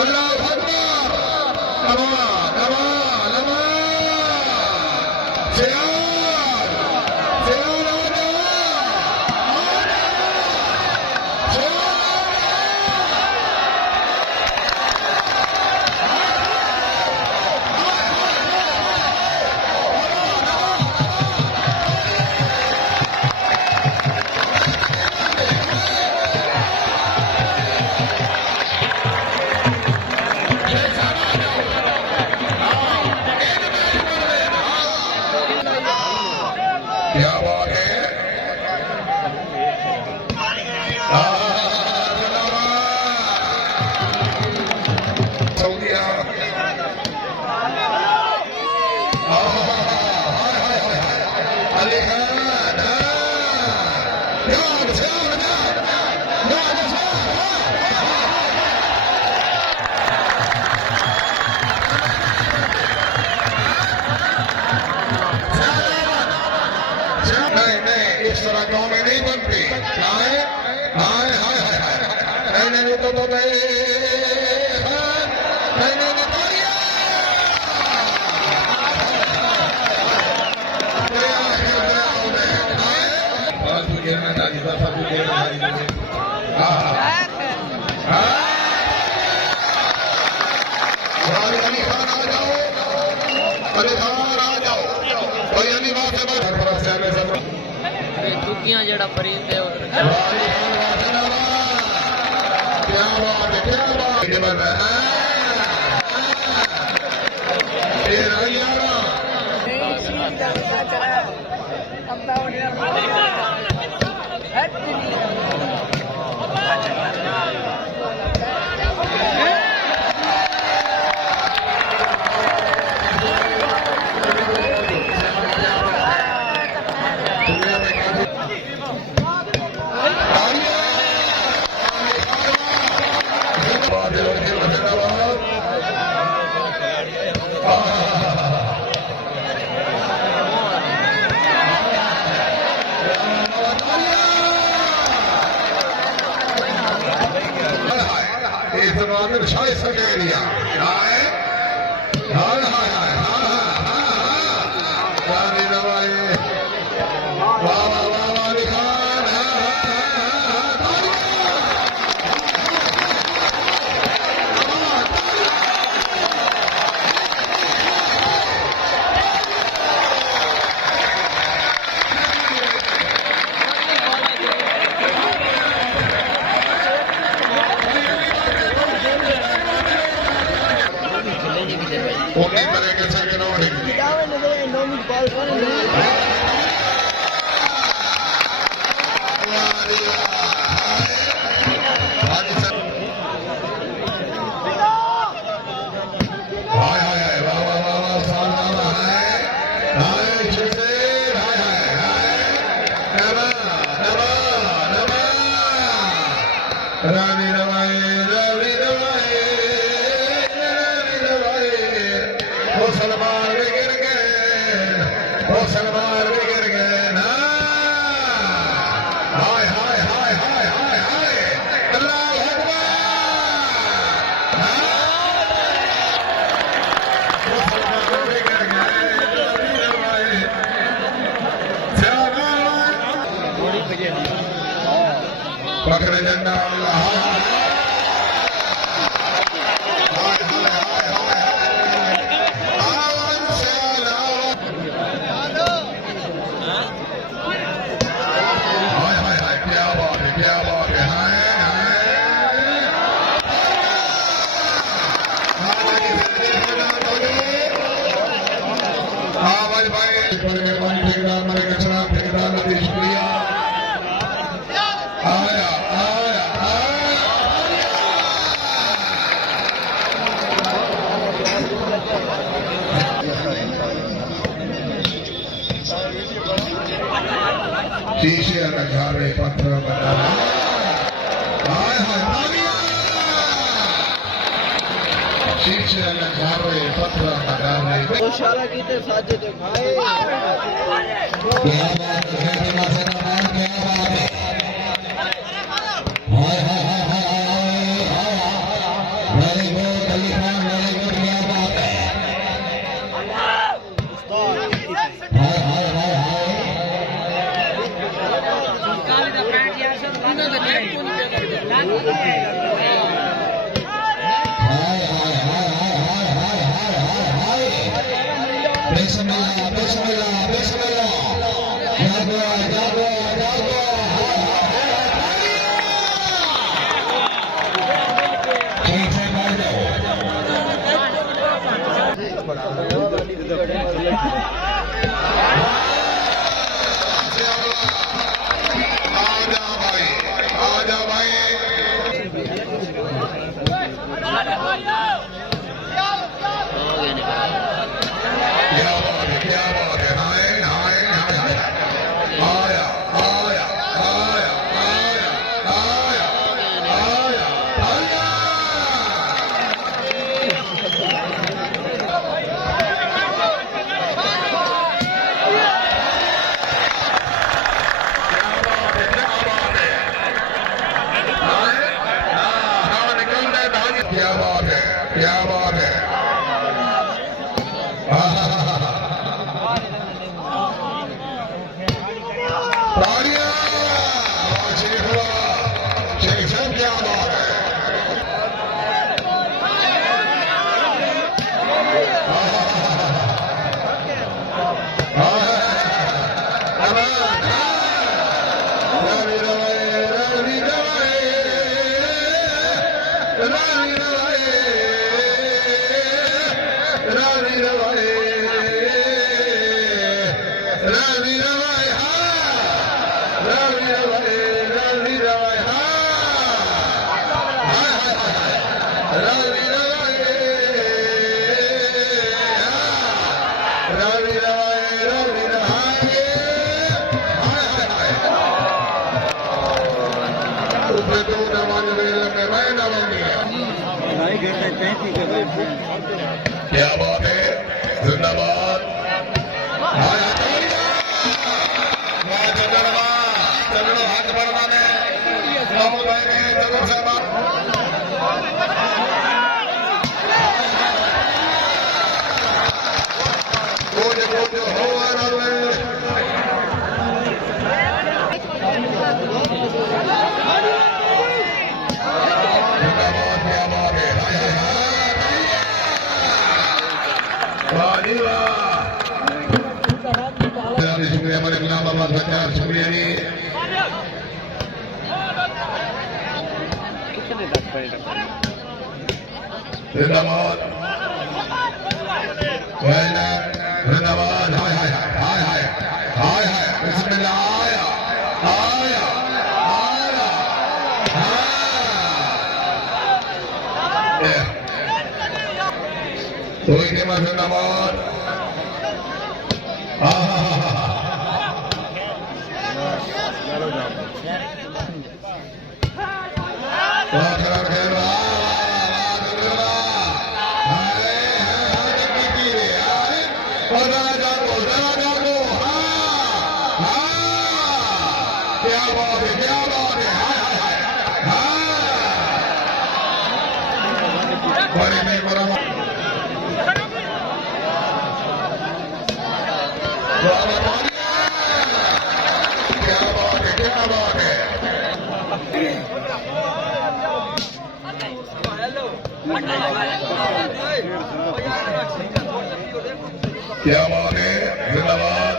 अल्लाह अकबर नवा नवा नवा क्या बात है सऊदिया अली खान इस तरह गाँव में नहीं बनती हाय हाय हाय हाय नहीं तो नहीं दुखियां जड़ा फरीद है उन्हीं तरीके से रानी रवाए रवि रवाए मुसलमान भी गिर गए मुसलमान भी गिर गए ना हाय हाय हाय हाय हाय हाय अल्लाह अकबर मुसलमान भी गिर गए पकड़े झंडा शुक्रिया आया आया शीशे नजारे पत्थर बना शीशे नजारे पत्थर बना इशारा कीते साजिद भाई क्या बात है क्या बात है हाय हाय हाय हाय हाय अली खान वाले को क्या बात है हाय हाय हाय बिस्मिल्लाह बिस्मिल्लाह बिस्मिल्लाह जागो जागो जागो ठीक से बैठ जाओ आजा भाई आजा भाई क्या बात है हाय हाय हाय हाय आया आया आया आया आया आया आया क्या बात है क्या बात है तालियां शेख शेख साहब क्या बात है रवि रवि रवि रवि रवि रवि रवि रवि रवि रवि रवि रवि रवि रवि ऊपर दो नमाज में मैं नमाऊंगी क्या बात है जिंदाबाद चलो हाथ बढ़वाने राहुल भाई ने जरूर से जो हो जिंदाबाद क्या बात है शुक्रिया हमारे गुलाम आबाद सरकार शुक्रिया जी जिंदाबाद जिंदाबाद हाय हाय हाय हाय हाय हाय बिस्मिल्लाह आया आया आया कोई के बाद जिंदाबाद क्या बात है क्या बात है बड़े में बड़ा क्या बात है क्या बात है क्या बात है जिंदाबाद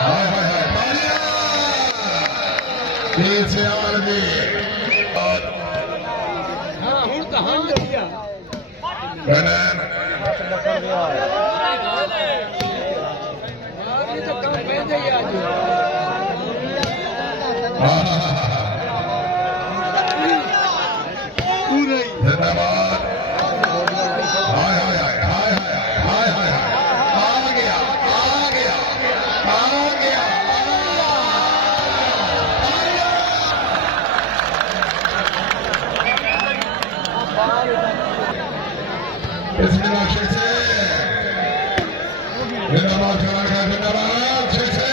हाय हाय हाय तालियां से आरजी धन्यवाद हाय हाय हाय हाय हाय हाय आ गया आ गया आ गया इसमें शेख से जिंदाबाद जिंदाबाद शेख से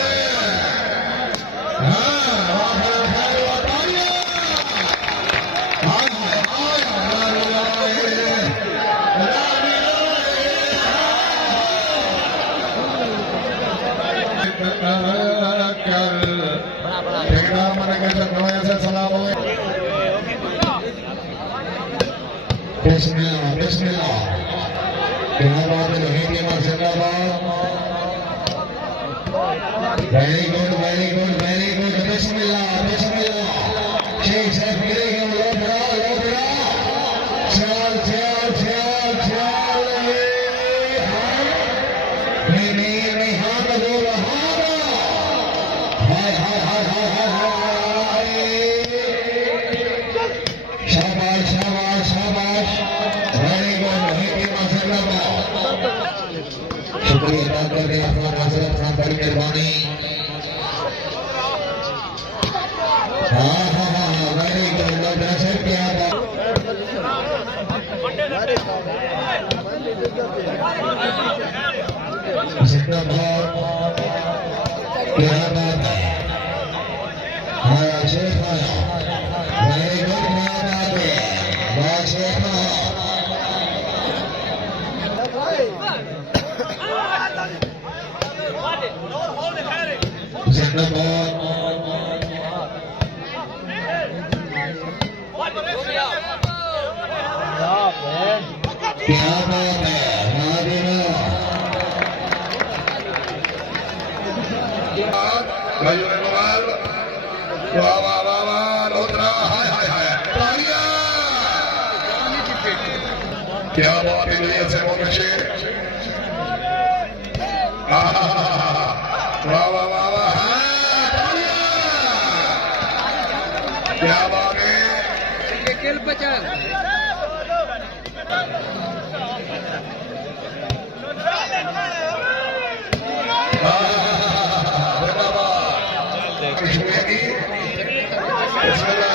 बिस्मिल्लाह बिस्मिल्लाह क्या बात है लोहेटिया जिंदाबाद very good very good very good बिस्मिल्लाह बिस्मिल्लाह शेख साहब गिरे गए लो बड़ा चल चल चल चल नहीं नहीं नहीं हाथ दो हाथ हाय हाय हाय हाय हाय शाबाश शाबाश शाबाश वेरी गुड लोहेटिया जिंदाबाद शुक्रिया अदा करते हैं अपना हजरत साहब बड़ी मेहरबानी हाँ हाँ हाँ वेरी गुड लोग नजर क्या बात जिंदाबाद क्या बात है आया शेख आया वेरी गुड क्या बात है वाह शेख जिंदाबाद क्या बात है नादिरा वाह वाह वाह वाह लोधरा हाय हाय हाय तालियां क्या बात है ये से बहुत अच्छे वाह वाह वाह वाह तालियां क्या बात है खेल बचा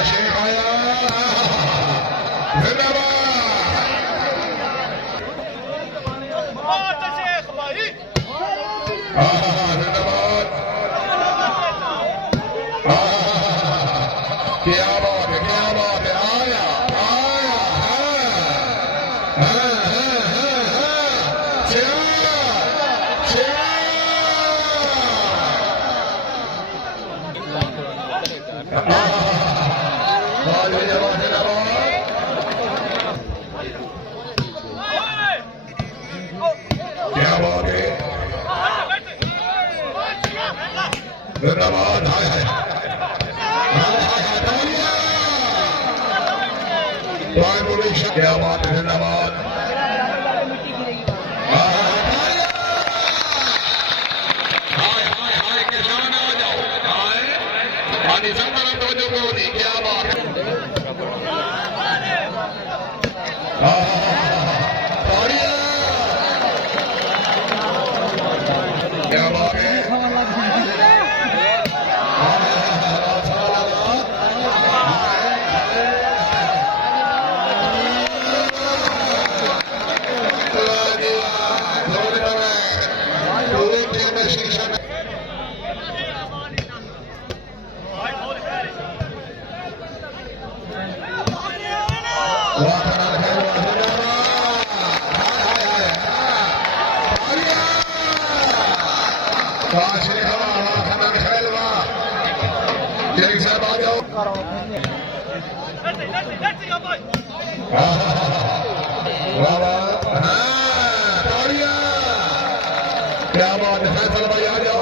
शेख आया जिंदाबाद क्या बात है आया आया क्या बात है जिंदाबाद हाय हाय क्या बात है जिंदाबाद हाय हाय हाय किसान आ जाओ हाय पानी संगल तो जो बोली क्या बात है क्या बात है क्या बात है फैसल भाई आ जाओ